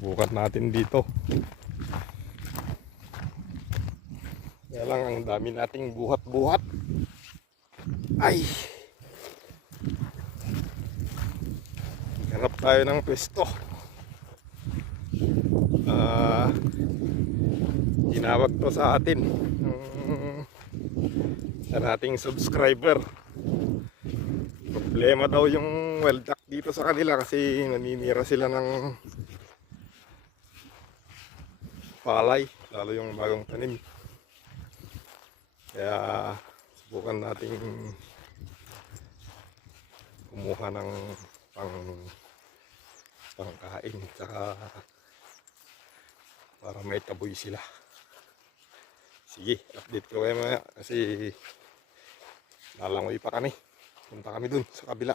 Bukat natin dito. Kaya lang ang dami nating buhat-buhat. Ay! Hanap tayo ng pwesto. Tinawag to sa atin sa ating subscriber. Problema daw yung well duck dito sa kanila kasi naninira sila ng palay, lalo yung bagong tanim. Kaya subukan nating kumuha ng pangkain saka para may taboy sila. Sige, update ko kayo maya kasi lalangoy pa kami. Punta kami dun sa kabila.